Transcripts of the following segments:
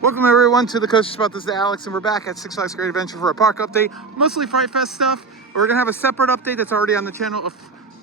Welcome everyone to the Coaster Spot. This is Alex and we're back at Six Flags Great Adventure for a park update. Mostly Fright Fest stuff. We're gonna have a separate update that's already on the channel of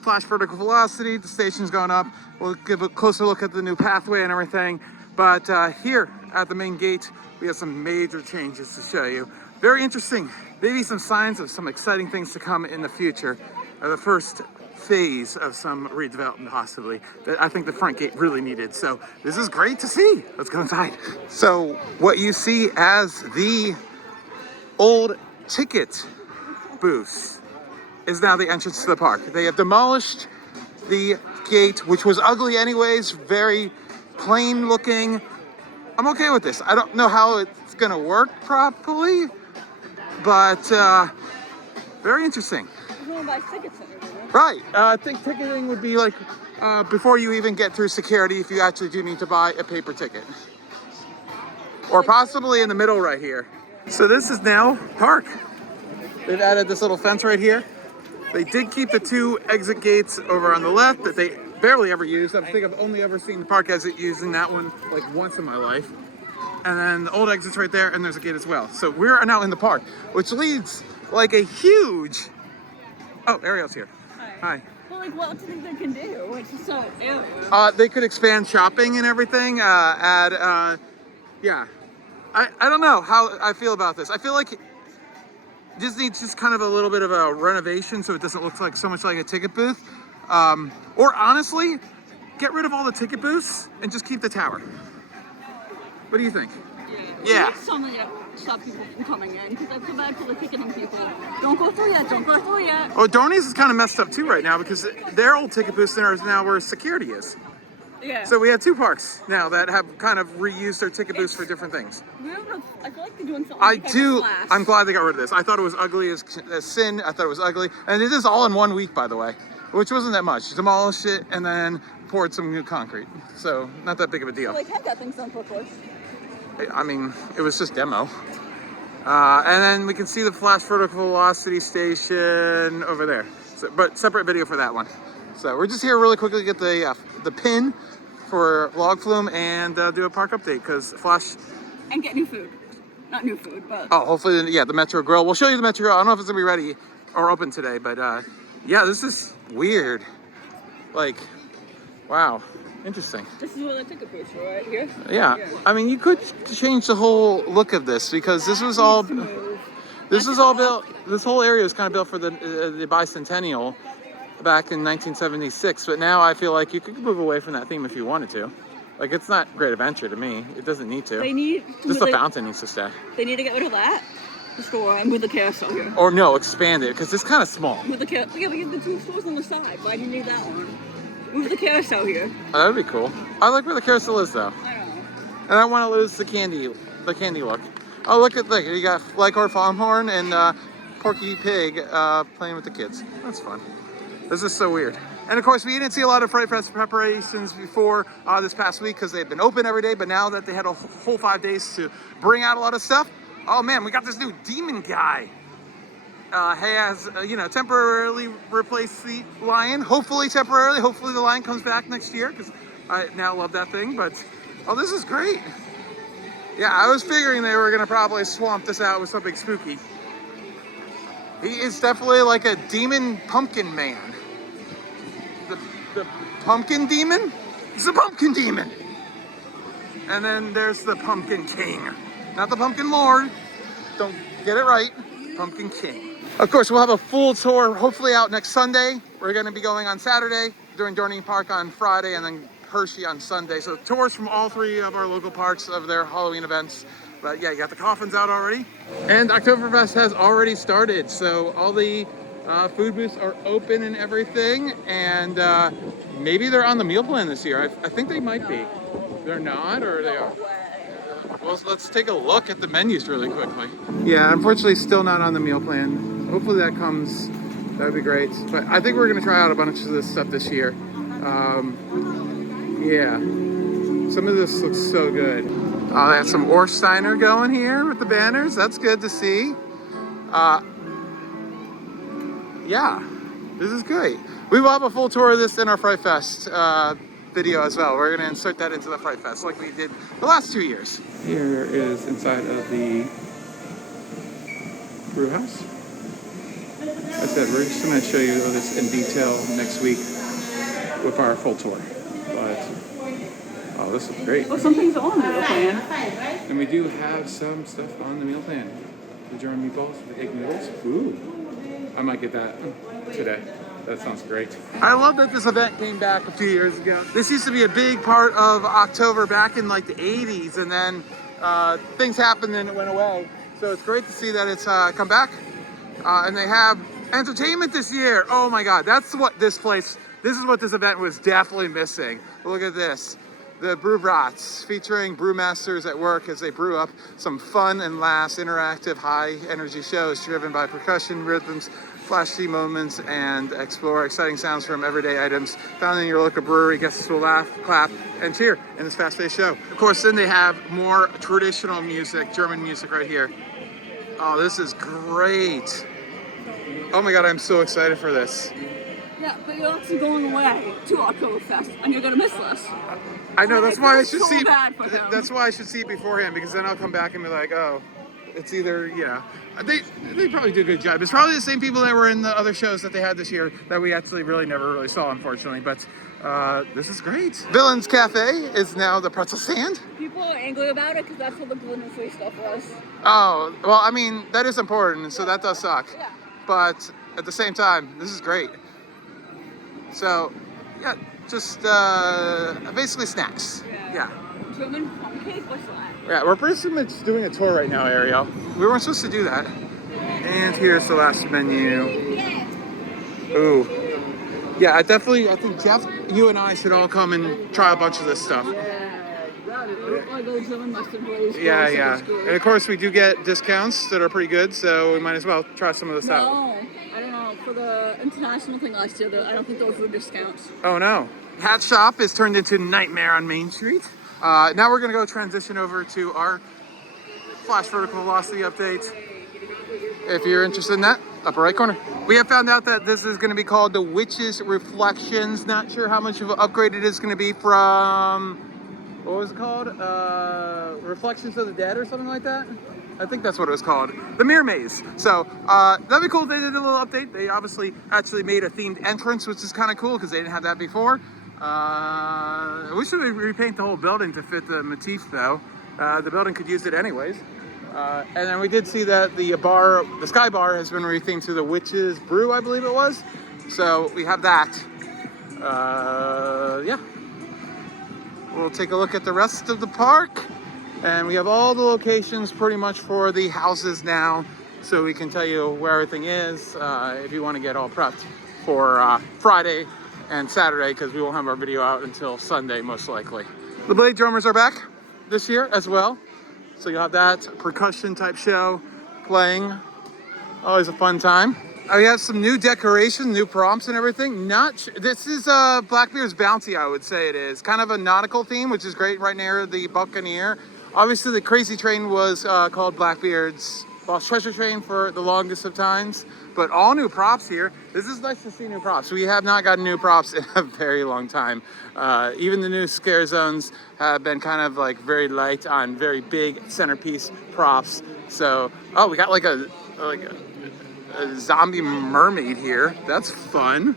Flash Vertical Velocity. The station's going up. We'll give a closer look at the new pathway and everything. But here at the main gate, we have some major changes to show you. Very interesting. Maybe some signs of some exciting things to come in the future. The first phase of some redevelopment possibly that I think the front gate really needed. So this is great to see. Let's go inside. So what you see as the old ticket booth is now the entrance to the park. They have demolished the gate, which was ugly anyways, very plain looking. I'm okay with this. I don't know how it's gonna work properly, but very interesting. You want to buy tickets anyway. Right. I think ticketing would be like before you even get through security, if you actually do need to buy a paper ticket. Or possibly in the middle right here. So this is now park. They've added this little fence right here. They did keep the two exit gates over on the left that they barely ever used. I think I've only ever seen the park exit using that one like once in my life. And then the old exit's right there, and there's a gate as well. So we're now in the park, which leads like a huge... Oh, Ariel's here. Hi. Well, like, what do you think they can do? It's just so ew. They could expand shopping and everything. Yeah. I don't know how I feel about this. I feel like this needs just kind of a little bit of a renovation so it doesn't look like so much like a ticket booth. Or honestly, get rid of all the ticket booths and just keep the tower. What do you think? Yeah. Something to stop people from coming in, because I feel bad for the ticketing people. Don't go through yet, don't go through yet. Oh, Dorney's is kind of messed up too right now because their old ticket booth center is now where security is. Yeah. So we have two parks now that have kind of reused their ticket booths for different things. I feel like they're doing something. I do. I'm glad they got rid of this. I thought it was ugly as sin. I thought it was ugly. And it is all in 1 week, by the way, which wasn't that much. Demolished it and then poured some new concrete. So not that big of a deal. Well, they have got things done quickly. I mean, it was just demo. And then we can see the Flash Vertical Velocity station over there. So, but separate video for that one. So we're just here really quickly to get the pin for FLume and do a park update because Flash... And get new food. Not new food, but... Oh, hopefully, yeah, the Metro Grill. We'll show you the Metro Grill. I don't know if it's going to be ready or open today, but yeah, this is weird. Like, wow. Interesting. This is where the ticket booths are, right here? Yeah. I mean, you could change the whole look of this because this was all... This is all built... This whole area was kind of built for the bicentennial back in 1976, but now I feel like you could move away from that theme if you wanted to. Like, it's not Great Adventure to me. It doesn't need to. They need... Just the fountain needs to stay. They need to get rid of that. The store and move the carousel here. Or no, expand it, because it's kind of small. Move the carousel... Yeah, but you have the two stores on the side. Why do you need that one? Move the carousel here. Oh, that'd be cool. I like where the carousel is, though. I don't know. And I want to lose the candy look. Oh, look, you got Lycor Fonghorn and Porky Pig playing with the kids. That's fun. This is so weird. And of course, we didn't see a lot of Fright Fest preparations before this past week because they've been open every day. But now that they had a whole 5 days to bring out a lot of stuff, oh man, we got this new demon guy. He has, temporarily replaced the lion. Hopefully temporarily. Hopefully the lion comes back next year because I now love that thing. But, oh, this is great. Yeah, I was figuring they were going to probably swamp this out with something spooky. He is definitely like a demon pumpkin man. The pumpkin demon? He's a pumpkin demon. And then there's the pumpkin king. Not the pumpkin lord. Don't get it right. Pumpkin king. Of course, we'll have a full tour, hopefully out next Sunday. We're going to be going on Saturday, doing Dorney Park on Friday, and then Hershey on Sunday. So tours from all three of our local parks of their Halloween events. But yeah, you got the coffins out already. And Oktoberfest has already started. So all the food booths are open and everything. And maybe they're on the meal plan this year. I think they might be. They're not, or they are? Well, let's take a look at the menus really quickly. Yeah, unfortunately still not on the meal plan. Hopefully that comes. That would be great. But I think we're going to try out a bunch of this stuff this year. Yeah. Some of this looks so good. They have some Orsteiner going here with the banners. That's good to see. Yeah, this is great. We will have a full tour of this in our Fright Fest video as well. We're gonna insert that into the Fright Fest like we did the last 2 years. Here is inside of the Brew House. Like I said, we're just gonna show you this in detail next week with our full tour. But, oh, this is great. Well, something's on the meal plan. And we do have some stuff on the meal plan. The German meatballs, the egg noodles. Ooh, I might get that today. That sounds great. I love that this event came back a few years ago. This used to be a big part of October back in like the 80s, and then things happened and it went away. So it's great to see that it's come back. And they have entertainment this year. Oh my God, that's what this is what this event was definitely missing. Look at this. The Brew Beatz, featuring brewmasters at work as they brew up some fun and laughs, interactive, high-energy shows driven by percussion, rhythms, flashy moments, and explore exciting sounds from everyday items found in your local brewery. Guests will laugh, clap, and cheer in this fast-paced show. Of course, then they have more traditional music, German music right here. Oh, this is great. Oh my God, I'm so excited for this. Yeah, but you're actually going away to Oktoberfest, and you're gonna miss this. I know, that's why I should see. Bad for them. That's why I should see it beforehand, because then I'll come back and be like, oh, it's either, yeah. They probably do a good job. It's probably the same people that were in the other shows that they had this year that we actually never really saw, unfortunately. But this is great. Villain's Cafe is now the pretzel stand. People are angry about it because that's what the gluten-free stuff was. Oh, well, I mean, that is important, so that does suck. Yeah. But at the same time, this is great. So, yeah, just basically snacks. Yeah. German plum cake, what's that? Yeah, we're pretty much doing a tour right now, Ariel. We weren't supposed to do that. And here's the last menu. Ooh. Yeah, I think Jeff, you and I should all come and try a bunch of this stuff. Yeah. And of course, we do get discounts that are pretty good, so we might as well try some of this out. No, I don't know. For the international thing last year, I don't think those were discounts. Oh no. Hat Shop is turned into Nightmare on Main Street. Now we're going to go transition over to our flash vertical velocity update. If you're interested in that, upper right corner. We have found out that this is going to be called the Witch's Reflections. Not sure how much of an upgrade it is going to be from, what was it called? Reflections of the Dead or something like that? I think that's what it was called. The Mirror Maze. So that'd be cool if they did a little update. They obviously actually made a themed entrance, which is kind of cool because they didn't have that before. We should repaint the whole building to fit the motif though. The building could use it anyways. And then we did see that the Sky Bar has been rethemed to the Witch's Brew, I believe it was. So we have that. Yeah. We'll take a look at the rest of the park. And we have all the locations pretty much for the houses now. So we can tell you where everything is if you want to get all prepped for Friday and Saturday, because we won't have our video out until Sunday, most likely. The Blade Drummers are back this year as well. So you'll have that percussion type show playing. Always a fun time. We have some new decorations, new prompts and everything. This is Blackbeard's Bounty, I would say it is. Kind of a nautical theme, which is great right near the Buccaneer. Obviously the Crazy Train was called Blackbeard's Lost Treasure Train for the longest of times. But all new props here. This is nice to see new props. We have not gotten new props in a very long time. Even the new scare zones have been kind of like very light on very big centerpiece props. So, oh, we got like a zombie mermaid here. That's fun.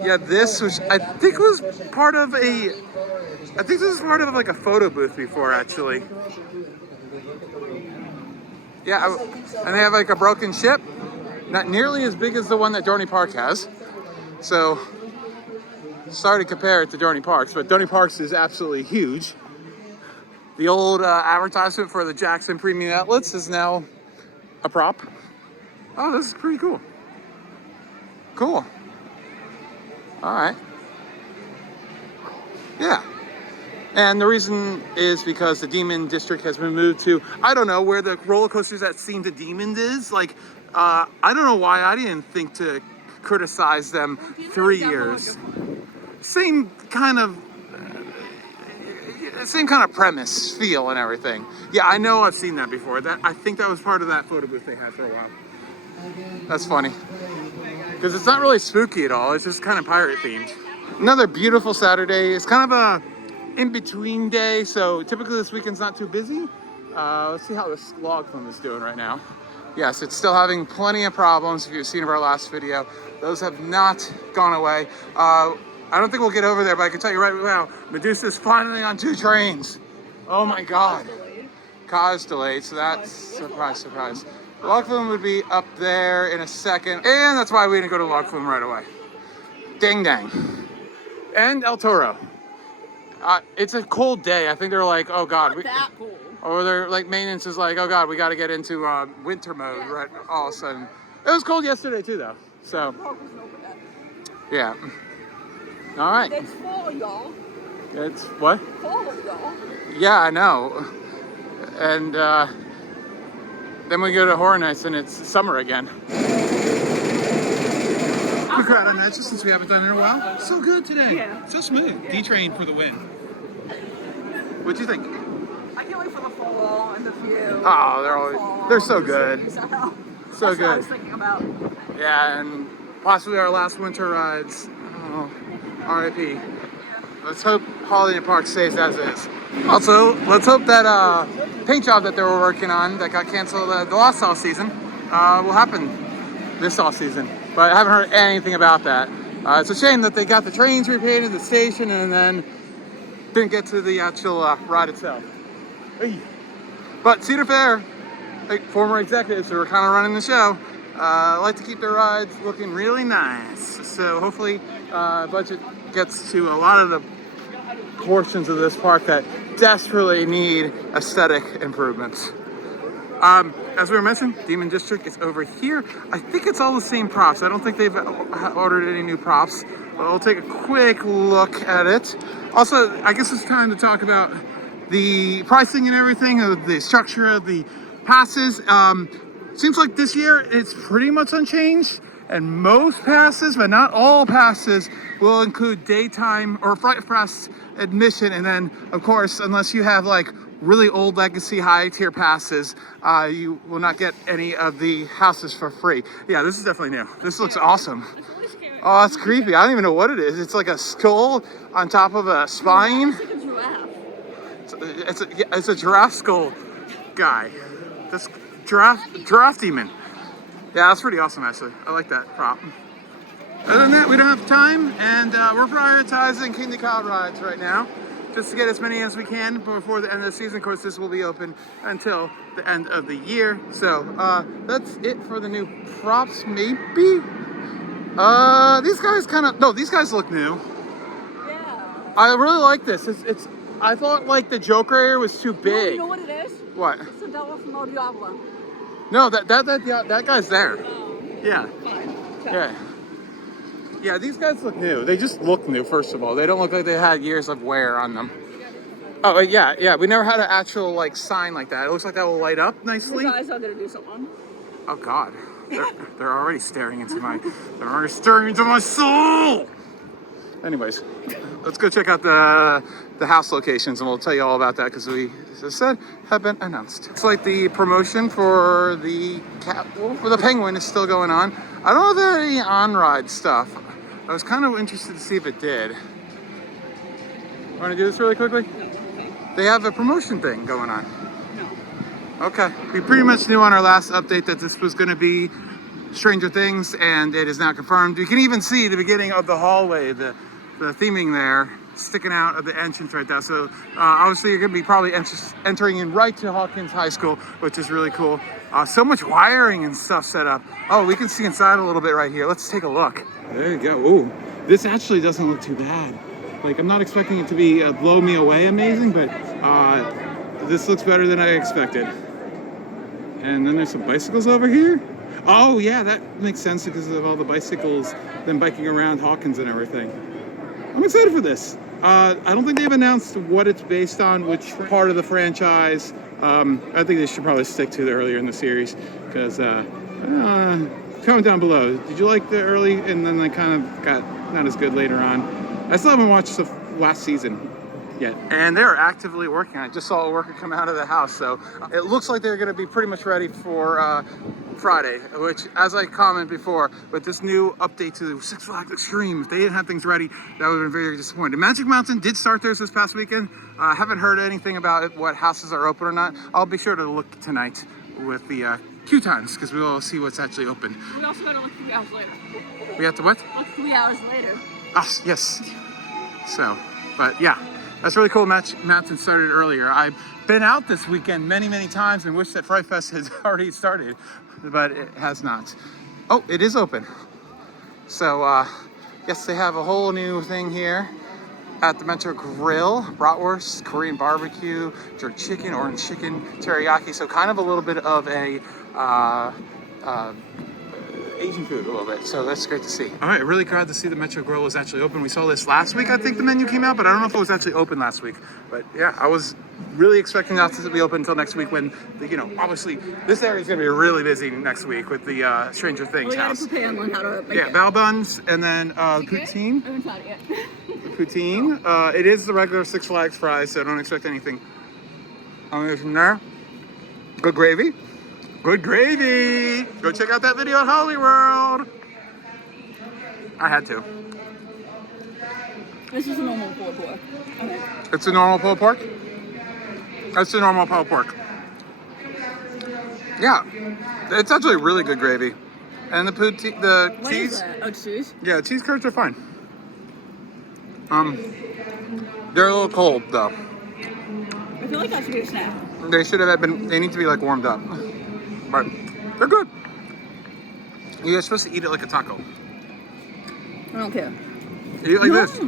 Yeah, this was, I think was part of this was part of like a photo booth before actually. Yeah, and they have like a broken ship, not nearly as big as the one that Dorney Park has. So, sorry to compare it to Dorney Parks, but Dorney Parks is absolutely huge. The old advertisement for the Jackson Premium Outlets is now a prop. Oh, this is pretty cool. Cool. All right. Yeah. And the reason is because the Demon District has been moved to, I don't know, where the roller coasters that Scene to Demon is. Like, I don't know why I didn't think to criticize them 3 years. Same kind of premise, feel, and everything. Yeah, I know I've seen that before. I think that was part of that photo booth they had for a while. That's funny. because it's not really spooky at all. It's just kind of pirate themed. Another beautiful Saturday. It's kind of a in-between day, so typically this weekend's not too busy. Let's see how this log flume is doing right now. Yes, it's still having plenty of problems. If you've seen our last video, those have not gone away. I don't think we'll get over there, but I can tell you right now, Medusa is finally on 2 trains. Oh my God. Cause delayed, so that's surprise, surprise. Log flume would be up there in a second, and that's why we didn't go to log flume right away. Ding dang. And El Toro. It's a cold day. I think they're like, oh God. Not that cold. Or they're like, maintenance is like, oh God, we got to get into winter mode right all of a sudden. It was cold yesterday too though, so. Yeah. All right. It's fall, y'all. It's what? Fall, y'all. Yeah, I know. And then we go to Horror Nights and it's summer again. Quick ride on Natchez since we haven't done it in a while. So good today. Yeah. So smooth. D-Train for the win. What'd you think? I can't wait for the fall and the view. Oh, they're so good. So That's what I was thinking about. Yeah, and possibly our last winter rides. Oh, R.I.P. Let's hope Holiday Park stays as is. Also, let's hope that paint job that they were working on that got canceled the last off season will happen this off season. But I haven't heard anything about that. It's a shame that they got the trains repainted, the station, and then didn't get to the actual ride itself. But Cedar Fair, like former executives who are kind of running the show, like to keep their rides looking really nice. So hopefully budget gets to a lot of the portions of this park that desperately need aesthetic improvements. As we were mentioning, Demon District is over here. I think it's all the same props. I don't think they've ordered any new props, but we'll take a quick look at it. Also, I guess it's time to talk about the pricing and everything, the structure of the passes. Seems like this year it's pretty much unchanged, and most passes, but not all passes, will include daytime or Fright Fest admission, and then, of course, unless you have like really old legacy high tier passes, you will not get any of the houses for free. Yeah, this is definitely new. This looks awesome. Oh, it's creepy. I don't even know what it is. It's like a skull on top of a spine. It's like a giraffe. It's a giraffe skull guy. This giraffe demon. Yeah, that's pretty awesome actually. I like that prop. Other than that, we don't have time, and we're prioritizing King of the Cow rides right now, just to get as many as we can before the end of the season. Of course, this will be open until the end of the year. So that's it for the new props, maybe. These guys look new. Yeah. I really like this. I thought like the Joker area was too big. You know what it is? What? It's the devil from El Diablo. No, that guy's there. Yeah. Yeah. Yeah, these guys look new. They just look new, first of all. They don't look like they had years of wear on them. Oh, yeah. We never had an actual, like, sign like that. It looks like that will light up nicely. The guys are gonna do something. Oh, God. They're already staring into my soul! Anyways, let's go check out the house locations, and we'll tell you all about that, because we, as I said, have been announced. It's like the promotion for the penguin is still going on. I don't know if there are any on-ride stuff. I was kind of interested to see if it did. Want to do this really quickly? No. They have a promotion thing going on. No. Okay. We pretty much knew on our last update that this was going to be Stranger Things, and it is now confirmed. You can even see the beginning of the hallway, the theming there, sticking out of the entrance right there. So obviously you're going to be probably entering in right to Hawkins High School, which is really cool. So much wiring and stuff set up. Oh, we can see inside a little bit right here. Let's take a look. There you go. Ooh, this actually doesn't look too bad. Like, I'm not expecting it to be blow me away amazing, but this looks better than I expected. And then there's some bicycles over here. Oh yeah, that makes sense because of all the bicycles, them biking around Hawkins and everything. I'm excited for this. I don't think they've announced what it's based on, which part of the franchise. I think they should probably stick to the earlier in the series, because comment down below. Did you like the early, and then they kind of got not as good later on? I still haven't watched the last season. yet. And they're actively working. I just saw a worker come out of the house, so it looks like they're going to be pretty much ready for Friday, which, as I commented before, with this new update to Six Flags Extreme, if they didn't have things ready, that would have been very disappointing. Magic Mountain did start theirs this past weekend. I haven't heard anything about it, what houses are open or not. I'll be sure to look tonight with the queue times, because we will see what's actually open. We also gotta look 3 hours later. We have to what? Look 3 hours later. Ah, yes. So, but yeah, that's really cool. Magic Mountain started earlier. I've been out this weekend many times and wish that Fright Fest has already started, but it has not. Oh, it is open. So, yes, they have a whole new thing here at the Metro Grill. Bratwurst, Korean barbecue, jerk chicken, orange chicken, teriyaki. So kind of a little bit of a Asian food a little bit, so that's great to see. All right, really glad to see the Metro Grill was actually open. We saw this last week, I think the menu came out, but I don't know if it was actually open last week. But yeah, I was really expecting that to be open until next week when, you know, obviously this area is going to be really busy next week with the Stranger Things house. We gotta prepare and learn how to make it. Bao buns, and then poutine. I haven't tried it yet. Poutine. It is the regular Six Flags fries, so don't expect anything. From there, good gravy. Good gravy! Go check out that video at Hollyworld. I had to. This is a normal pulled pork. Okay. It's a normal pulled pork? That's a normal pulled pork. Yeah, it's actually really good gravy. And the poutine, the What cheese. is that? Oh, cheese? Yeah, cheese curds are fine. They're a little cold though. I feel like that should be a snack. They should have been. They need to be like warmed up. But they're good. You're supposed to eat it like a taco. I don't care. Eat it like this.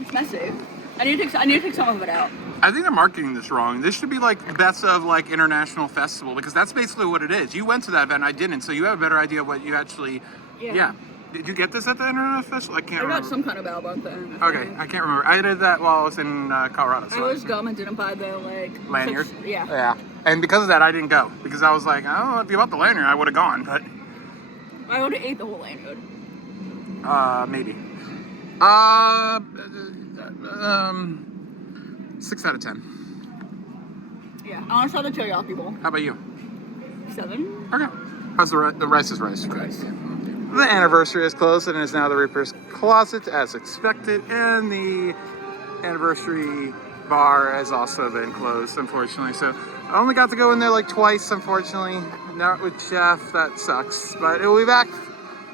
It's messy. I need to take some of it out. I think they're marketing this wrong. This should be like the best of like international festival, because that's basically what it is. You went to that event, I didn't, so you have a better idea of what you actually. Yeah. Did you get this at the international festival? I can't remember. I got some kind of album thing. Okay, I can't remember. I did that while I was in Colorado. So I was dumb and didn't buy the lanyard. Yeah. Yeah. And because of that, I didn't go, because I was like, oh, if you bought the lanyard, I would have gone, but. I would have ate the whole lanyard. Maybe. 6 out of 10. Yeah. I want to try the teriyaki bowl. How about you? 7. Okay. How's the rice is rice? Rice. The anniversary is closed and is now the Reaper's Closet as expected, and the anniversary bar has also been closed, unfortunately. So I only got to go in there like twice, unfortunately. Not with Chef, that sucks. But it will be back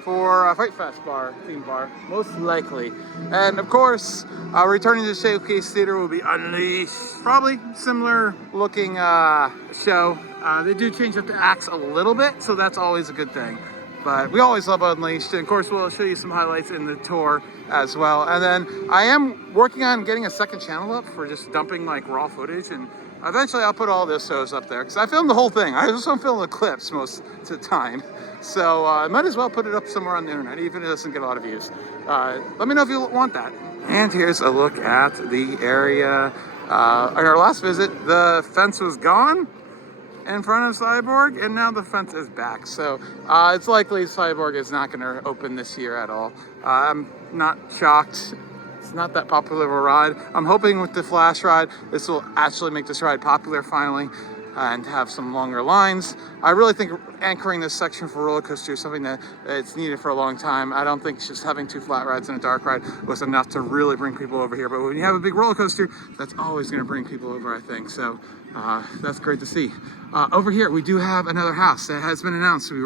for Fright Fest theme bar, most likely. And of course, returning to the Showcase Theater will be Unleashed. Probably similar looking show. They do change up the acts a little bit, so that's always a good thing. But we always love Unleashed, and of course we'll show you some highlights in the tour as well. And then I am working on getting a second channel up for just dumping like raw footage, and eventually I'll put all those shows up there, because I filmed the whole thing. I just don't film the clips most of the time. So I might as well put it up somewhere on the internet, even if it doesn't get a lot of views. Let me know if you want that. And here's a look at the area. On our last visit, the fence was gone in front of Cyborg, and now the fence is back. So it's likely Cyborg is not going to open this year at all. I'm not shocked. It's not that popular of a ride. I'm hoping with the Flash ride, this will actually make this ride popular finally and have some longer lines. I really think anchoring this section for roller coaster is something that it's needed for a long time. I don't think just having 2 flat rides and a dark ride was enough to really bring people over here. But when you have a big roller coaster, that's always going to bring people over, I think. So that's great to see. Over here, we do have another house that has been announced. It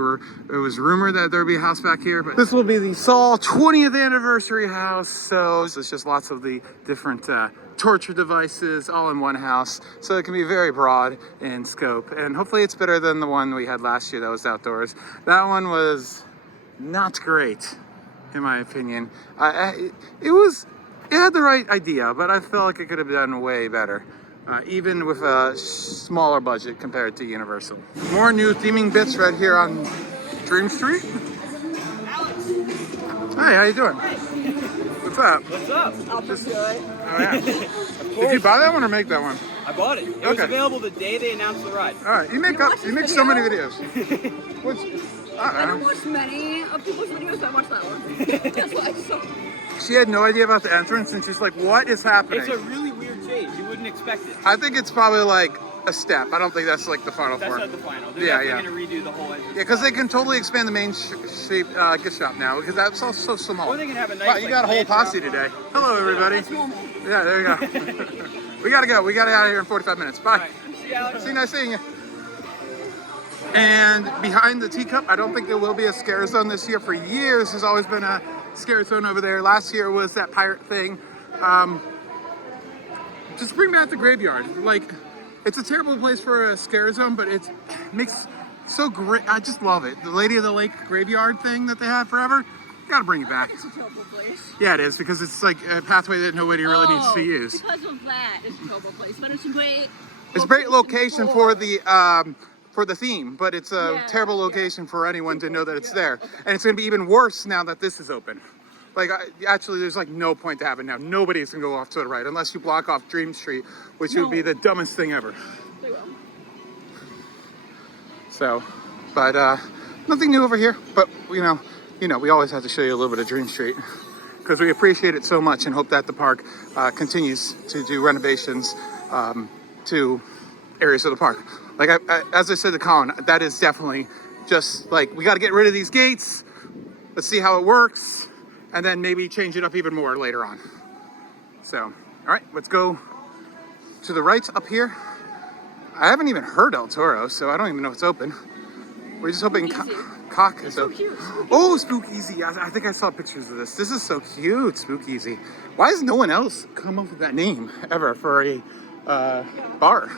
was rumored that there'd be a house back here, but this will be the Saw 20th anniversary house. So it's just lots of the different torture devices all in one house. So it can be very broad in scope, and hopefully it's better than the one we had last year that was outdoors. That one was not great, in my opinion. It had the right idea, but I felt like it could have been done way better. Even with a smaller budget compared to Universal. More new theming bits right here on Dream Street. Hi, how you doing? What's up? What's up? Just good. Oh yeah. Did you buy that one or make that one? I bought it. It was available the day they announced the ride. All right, you make so many videos. Which, I don't watch many of people's videos, but I watched that one. That's why I saw. She had no idea about the entrance, and she's like, "What is happening?" It's a really weird change. You wouldn't expect it. I think it's probably like a step. I don't think that's like the final That's form. not the final. They're Yeah, definitely going to redo the whole entrance. Yeah, because they can totally expand the main shape gift shop now, because that's all so small. Or they can have a nice. Wow, you got a whole posse today. Hello, everybody. That's normal. Yeah, there you go. We gotta go. We gotta get out of here in 45 minutes. Bye. Right. See you, Alex. See you, nice seeing you. And behind the teacup, I don't think there will be a scare zone this year. For years, there's always been a scare zone over there. Last year was that pirate thing. Just bring back the graveyard. Like, it's a terrible place for a scare zone, but it makes so great. I just love it. The Lady of the Lake graveyard thing that they had forever. Gotta bring it back. It's a terrible place. Yeah, it is, because it's like a pathway that nobody really needs to use. Because of that, it's a terrible place. But it's a great. It's a great location for the theme, but it's a terrible location for anyone to know that it's there. And it's gonna be even worse now that this is open. Like, actually, there's like no point to have it now. Nobody's gonna go off to the right unless you block off Dream Street, which would be the dumbest thing ever. They will. So, but nothing new over here. But you know, we always have to show you a little bit of Dream Street because we appreciate it so much and hope that the park continues to do renovations to areas of the park. Like as I said to Colin, that is definitely just like, we got to get rid of these gates. Let's see how it works, and then maybe change it up even more later on. So, all right, let's go to the right up here. I haven't even heard El Toro, so I don't even know if it's open. We're just hoping Cock is open. Cute. Oh, Spookeasy. I think I saw pictures of this. This is so cute, Spookeasy. Why has no one else come up with that name ever for a bar?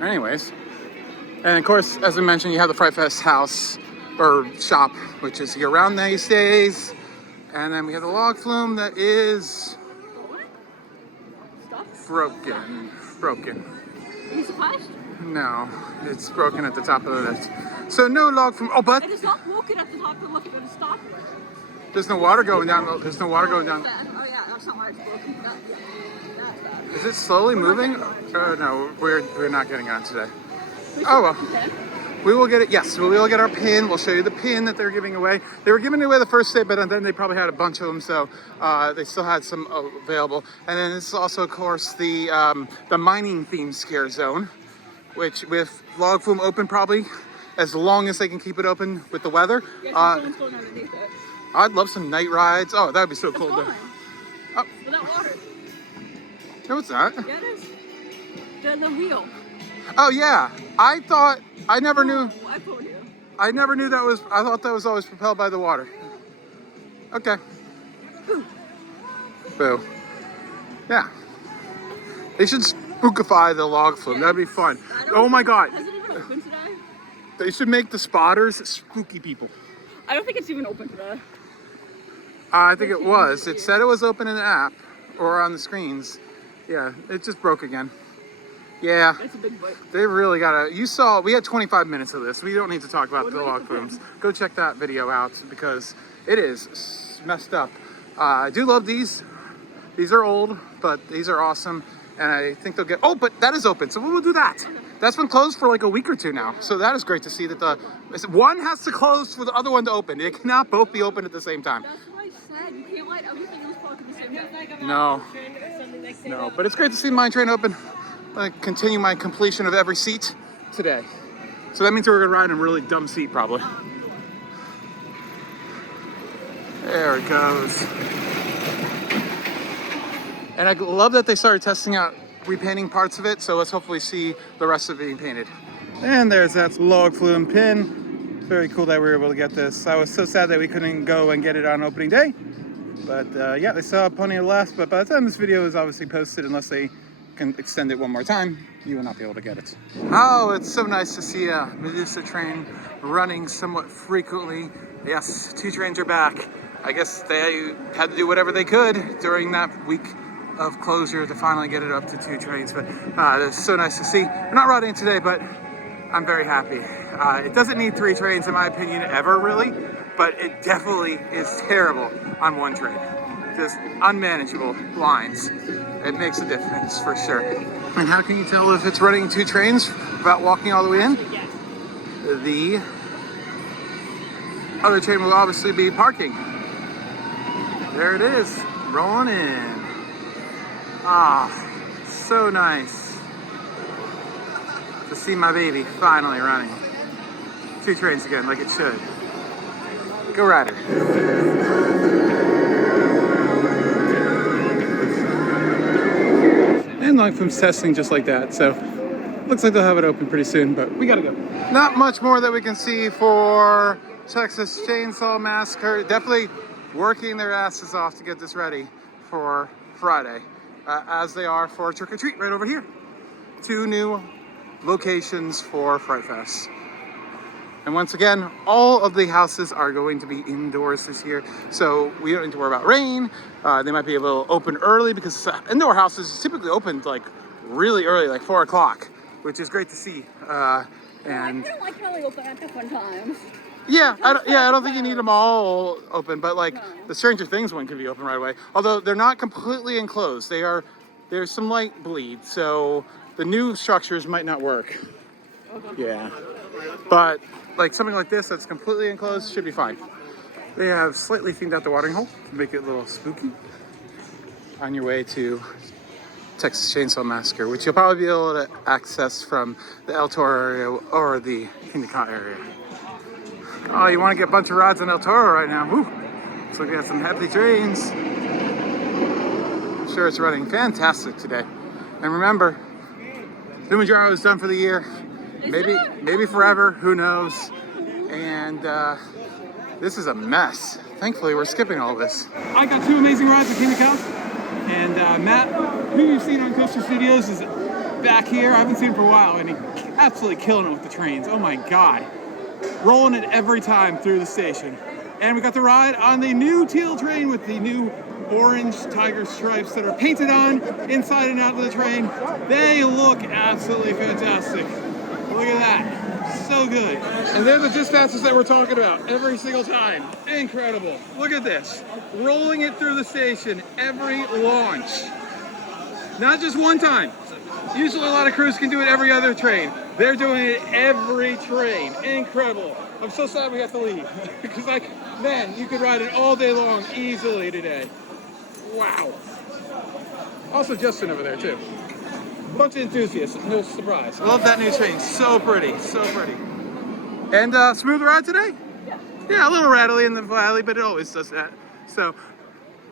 Anyways, and of course, as I mentioned, you have the Fright Fest house or shop, which is year round these days. And then we have the log flume that is broken. Are you surprised? No, it's broken at the top of the lift. So no log flume. Oh, but I just stopped walking at the top of the lift. I just stopped. there's no water going down. There's no water going down. Oh yeah, that's not why it's broken. That's bad. Is it slowly moving? Oh no, we're not getting on today. Oh well. Okay. We will get it. Yes, we will get our pin. We'll show you the pin that they're giving away. They were giving away the first day, but then they probably had a bunch of them, so they still had some available. And then this is also, of course, the mining themed scare zone, which with log flume open probably as long as they can keep it open with the weather. Someone's going underneath it. I'd love some night rides. Oh, that would be so cool. It's fine. Oh, Without water. no, it's not. Yeah, it is. The wheel. Oh yeah, I never knew. I told you. I never knew that was. I thought that was always propelled by the water. Okay. Boo. Boo. Yeah. They should spookify the log flume. That'd be fun. Oh my god. Has it even open today? They should make the spotters spooky people. I don't think it's even open today. I think it was. It said it was open in the app or on the screens. Yeah, it just broke again. Yeah. It's a big boat. They really gotta. You saw. We had 25 minutes of this. We don't need to talk about the log flumes. Go check that video out because it is messed up. I do love these. These are old, but these are awesome, and I think they'll get. Oh, but that is open, so we will do that. That's been closed for like a week or two now, so that is great to see that the one has to close for the other one to open. They cannot both be open at the same time. That's what I said. You can't let everything in this park at the same time. No, but it's great to see Mine Train open. I continue my completion of every seat today. So that means we're gonna ride in a really dumb seat probably. There it goes. And I love that they started testing out repainting parts of it, so let's hopefully see the rest of it being painted. And there's that log flume pin. Very cool that we were able to get this. I was so sad that we couldn't go and get it on opening day. But yeah, they still have plenty of left, but by the time this video is obviously posted, unless they can extend it one more time, you will not be able to get it. Oh, it's so nice to see a Medusa train running somewhat frequently. Yes, 2 trains are back. I guess they had to do whatever they could during that week of closure to finally get it up to 2 trains, but it's so nice to see. We're not riding today, but I'm very happy. It doesn't need 3 trains in my opinion ever really, but it definitely is terrible on 1 train. Just unmanageable lines. It makes a difference for sure. And how can you tell if it's running 2 trains without walking all the way in? other train will obviously be parking. There it is, rolling in. Ah, so nice to see my baby finally running. 2 trains again, like it should. Go Rider. And Longfilm's testing just like that, so looks like they'll have it open pretty soon, but we gotta go. Not much more that we can see for Texas Chainsaw Massacre. Definitely working their asses off to get this ready for Friday, as they are for Trick or Treat right over here. 2 new locations for Fright Fest. And once again, all of the houses are going to be indoors this year, so we don't need to worry about rain. They might be able to open early because indoor houses typically open like really early, like 4 o'clock, which is great to see. And I kind of like how they open at different times. yeah, I don't think you need them all open, but like the Stranger Things one could be open right away. Although they're not completely enclosed, there's some light bleed, so the new structures might not work. Okay. Yeah, but like something like this that's completely enclosed should be fine. They have slightly themed out the watering hole to make it a little spooky on your way to Texas Chainsaw Massacre, which you'll probably be able to access from the El Toro area or the Kingda Ka area. Oh, you want to get a bunch of rides on El Toro right now? Woo! So we got some happy trains. I'm sure it's running fantastic today. And remember, Kilimanjaro is done for the year. Maybe forever, who knows? And this is a mess. Thankfully, we're skipping all this. I got 2 amazing rides at Kingda Ka, and Matt, who you've seen on Coaster Studios, is back here. I haven't seen him for a while, and he's absolutely killing it with the trains. Oh my God. Rolling it every time through the station. And we got to ride on the new teal train with the new orange tiger stripes that are painted on inside and out of the train. They look absolutely fantastic. Look at that. So good. And they're the dispatches that we're talking about every single time. Incredible. Look at this. Rolling it through the station every launch. Not just one time. Usually a lot of crews can do it every other train. They're doing it every train. Incredible. I'm so sad we have to leave. Because man, you could ride it all day long easily today. Wow. Also Justin over there too. Bunch of enthusiasts, no surprise. I love that new train, so pretty, so pretty. And smooth ride today? Yeah, a little rattly in the valley, but it always does that. So,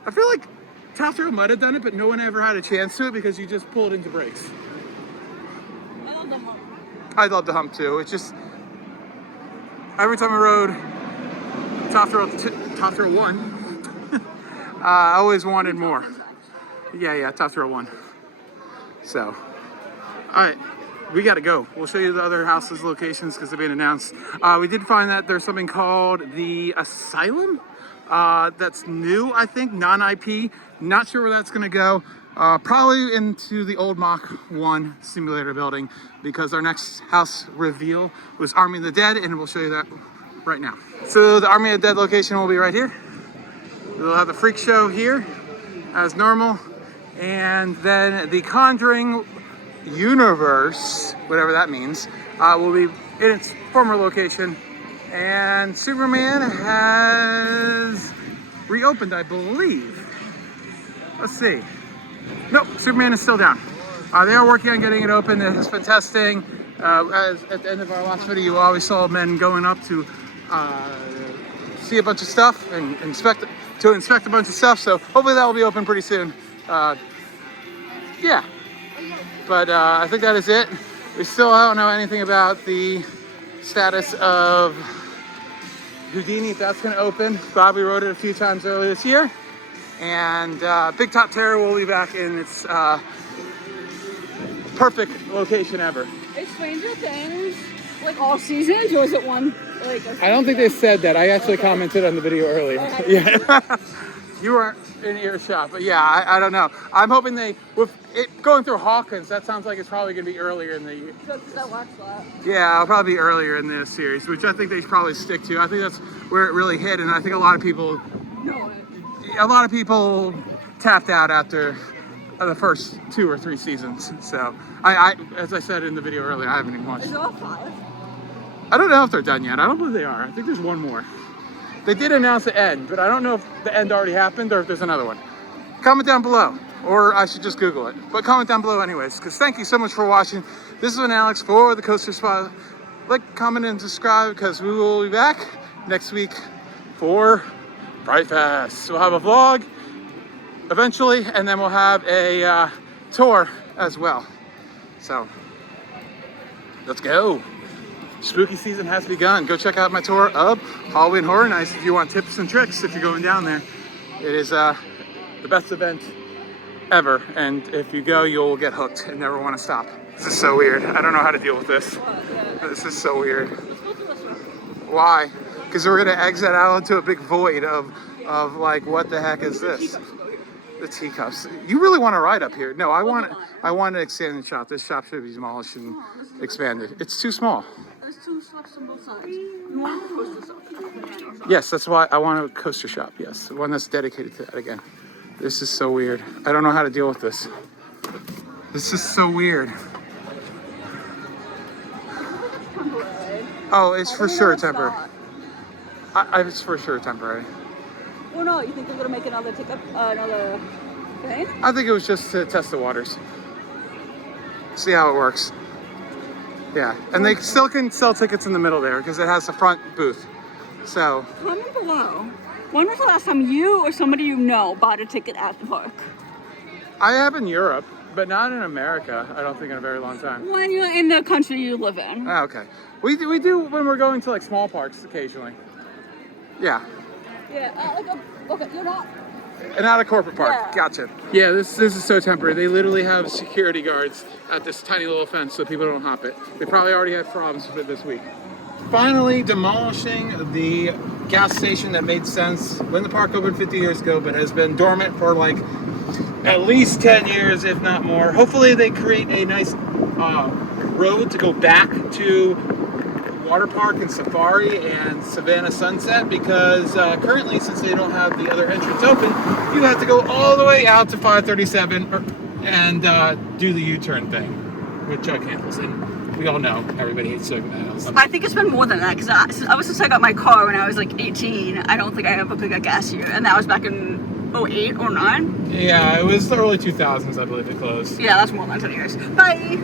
I feel like Top Thrill might have done it, but no one ever had a chance to it because you just pulled into brakes. I love the hump. I love the hump too. It's just, every time I rode Top Thrill 1, I always wanted more. Yeah, Top Thrill 1. So, all right, we got to go. We'll show you the other houses' locations because they've been announced. We did find that there's something called the Asylum that's new, I think, non-IP. Not sure where that's going to go. Probably into the old Mach 1 simulator building because our next house reveal was Army of the Dead, and we'll show you that right now. So the Army of the Dead location will be right here. We'll have the freak show here as normal. And then the Conjuring universe, whatever that means, will be in its former location. And Superman has reopened, I believe. Let's see. Nope, Superman is still down. They are working on getting it open. It has been testing. As at the end of our last video, you always saw men going up to see a bunch of stuff and inspect a bunch of stuff. So hopefully that will be open pretty soon. Yeah, but I think that is it. We still don't know anything about the status of Houdini, if that's going to open. Bobby rode it a few times earlier this year. And Big Top Terror will be back in its perfect location ever. Is Stranger Things like all seasons, or is it one like? I don't think they said that. I actually commented on the video earlier. Yeah. You weren't in earshot, but yeah, I don't know. I'm hoping with it going through Hawkins, that sounds like it's probably going to be earlier in the year. Yeah, it'll probably be earlier in this series, which I think they should probably stick to. I think that's where it really hit, and I think a lot of people tapped out after the first 2 or 3 seasons. So, as I said in the video earlier, I haven't even watched. Is it all 5? I don't know if they're done yet. I don't believe they are. I think there's one more. They did announce the end, but I don't know if the end already happened or if there's another one. Comment down below, or I should just Google it. But comment down below anyways, because thank you so much for watching. This has been Alex for the Coaster Spot. Like, comment, and subscribe, because we will be back next week for Fright Fest. We'll have a vlog eventually, and then we'll have a tour as well. So, let's go. Spooky season has begun. Go check out my tour of Halloween Horror Nights if you want tips and tricks if you're going down there. It is the best event ever, and if you go, you'll get hooked and never want to stop. This is so weird. I don't know how to deal with this. This is so weird. Why? Because we're gonna exit out into a big void of like, what the heck is this? The teacups. You really want to ride up here? No, I want to extend the shop. This shop should be demolished and expanded. It's too small. There's 2 shops on both sides. You want a coaster shop? Yes, that's why I want a coaster shop. Yes, one that's dedicated to that again. This is so weird. I don't know how to deal with this. This is so weird. Oh, it's for sure temporary. It's for sure temporary. Oh no, you think they're gonna make another ticket, another thing? I think it was just to test the waters. See how it works. Yeah, and they still can sell tickets in the middle there because it has the front booth. So. Comment below. When was the last time you or somebody you know bought a ticket at the park? I have in Europe, but not in America. I don't think in a very long time. When you're in the country you live in. Oh, okay. We do when we're going to like small parks occasionally. Yeah. Yeah, okay, you're not. And not a corporate park. Yeah. Gotcha. Yeah, this is so temporary. They literally have security guards at this tiny little fence so people don't hop it. They probably already had problems with it this week. Finally demolishing the gas station that made sense when the park opened 50 years ago, but has been dormant for like at least 10 years, if not more. Hopefully they create a nice road to go back to Water Park and Safari and Savannah Sunset, because currently, since they don't have the other entrance open, you have to go all the way out to 537 and do the U-turn thing with jug handles. And we all know everybody hates jug handles. I think it's been more than that, because I was since I got my car when I was like 18. I don't think I ever could get gas here, and that was back in 08 or 09. Yeah, it was the early 2000s, I believe it closed. Yeah, that's more than 10 years. Bye.